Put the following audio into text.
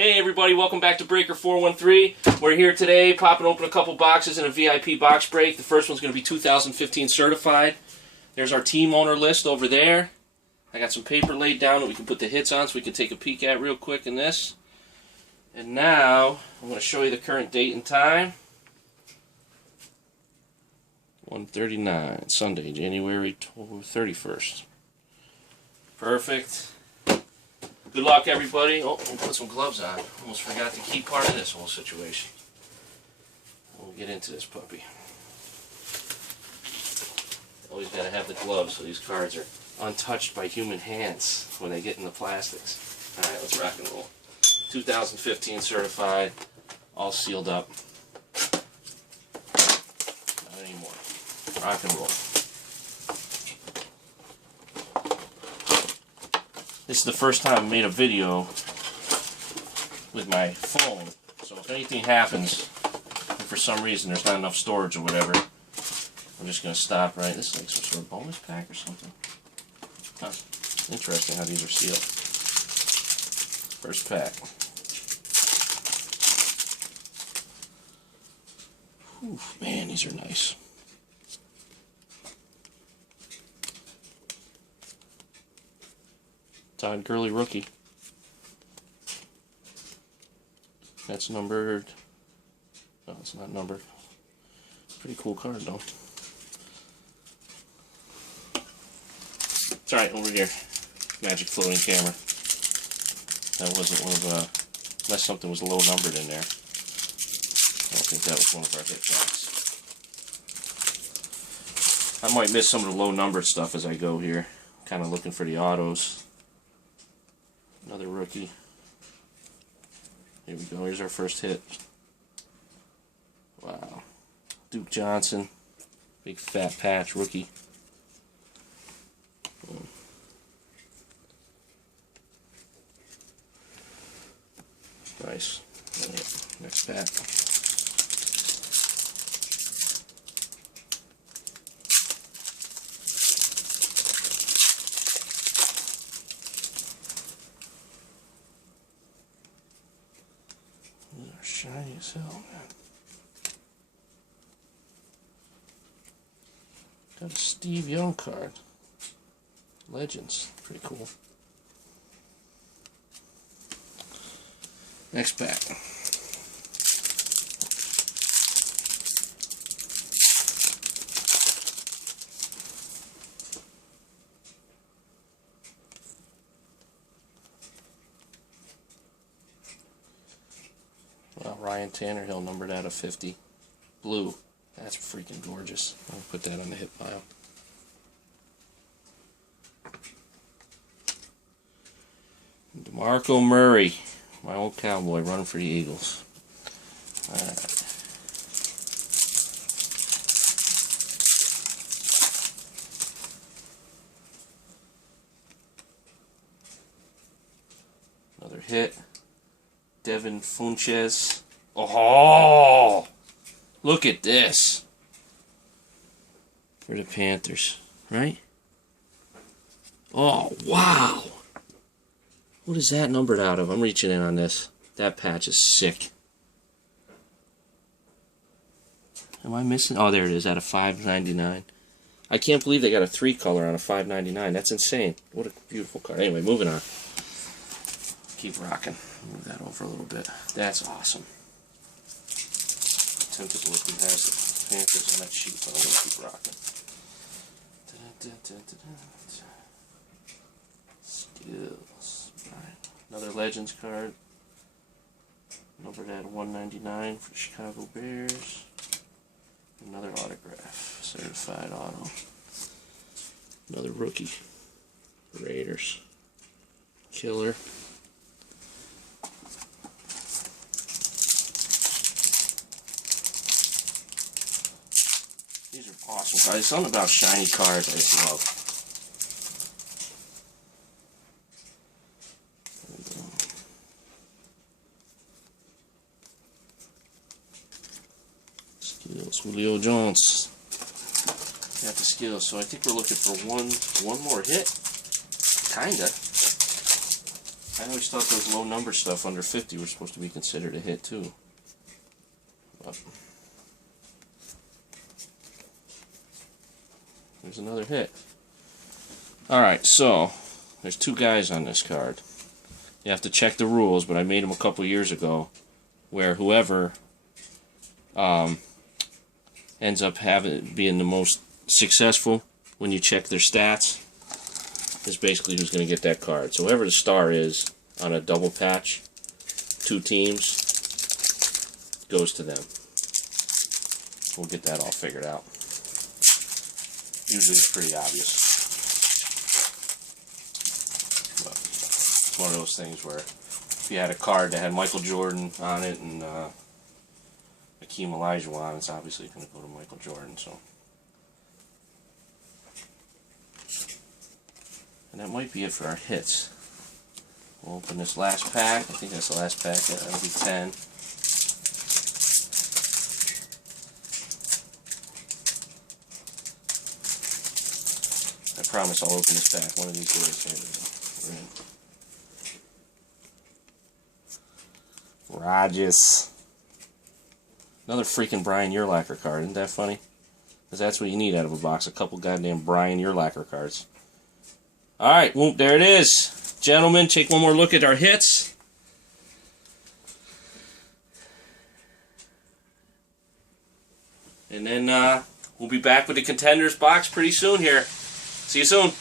Hey everybody, welcome back to Breaker 413. We're here today popping open a couple boxes in a VIP box break. The first one's going to be 2015 certified. There's our team owner list over there. I got some paper laid down that we can put the hits on so we can take a peek at real quick in this. And now, I'm going to show you the current date and time. 1:39, Sunday, January 31st. Perfect. Good luck, everybody. Oh, we'll put some gloves on. Almost forgot the key part of this whole situation. We'll get into this puppy. Always got to have the gloves so these cards are untouched by human hands when they get in the plastics. Alright, let's rock and roll. 2015 certified, all sealed up. Not anymore. Rock and roll. This is the first time I made a video with my phone, so if anything happens, and for some reason there's not enough storage or whatever, I'm just going to stop, right? This is like some sort of bonus pack or something. Huh. Interesting how these are sealed. First pack. Whew, man, these are nice. Todd Gurley rookie. That's numbered. No, it's not numbered. Pretty cool card though. It's alright, over here. Magic floating camera. That wasn't one of unless something was low numbered in there. I don't think that was one of our hit packs. I might miss some of the low numbered stuff as I go here. Kind of looking for the autos. Another rookie. Here we go. Here's our first hit. Wow. Duke Johnson. Big fat patch rookie. Nice. Right. Next pack. Shiny as hell, man. Got a Steve Young card. Legends. Pretty cool. Next pack. Well, Ryan Tannehill numbered out of 50. Blue. That's freaking gorgeous. I'll put that on the hit pile. DeMarco Murray. My old Cowboy running for the Eagles. Alright. Another hit. Devin Funchess. Oh! Look at this. For the Panthers, right? Oh, wow! What is that numbered out of? I'm reaching in on this. That patch is sick. Am I missing? Oh, there it is, out of $5.99. I can't believe they got a 3-color on a $5.99. That's insane. What a beautiful card. Anyway, moving on. Keep rocking. Move that over a little bit. That's awesome. Tempted to look who has the Panthers on that sheet, but I'm going to keep rocking. Skills. Alright. Another Legends card. Numbered at 199 for the Chicago Bears. Another autograph. Certified auto. Another rookie. Raiders. Killer. These are awesome cards. Something about shiny cards I just love. Skills. Julio Jones. Got the skills. So I think we're looking for one more hit. Kinda. I always thought those low number stuff under 50 were supposed to be considered a hit too. But there's another hit. Alright, so there's two guys on this card. You have to check the rules, but I made them a couple years ago where whoever ends up being the most successful when you check their stats is basically who's going to get that card. So whoever the star is on a double patch, two teams, goes to them. We'll get that all figured out. Usually it's pretty obvious. But it's one of those things where if you had a card that had Michael Jordan on it and Hakeem Olajuwon, it's obviously going to go to Michael Jordan. So, and that might be it for our hits. We'll open this last pack. I think that's the last pack. That'll be 10. I promise I'll open this pack one of these days. Rogers. Another freaking Brian Urlacher card. Isn't that funny? Because that's what you need out of a box. A couple goddamn Brian Urlacher cards. Alright, whoop, there it is. Gentlemen, take one more look at our hits. And then we'll be back with the Contenders box pretty soon here. See you soon.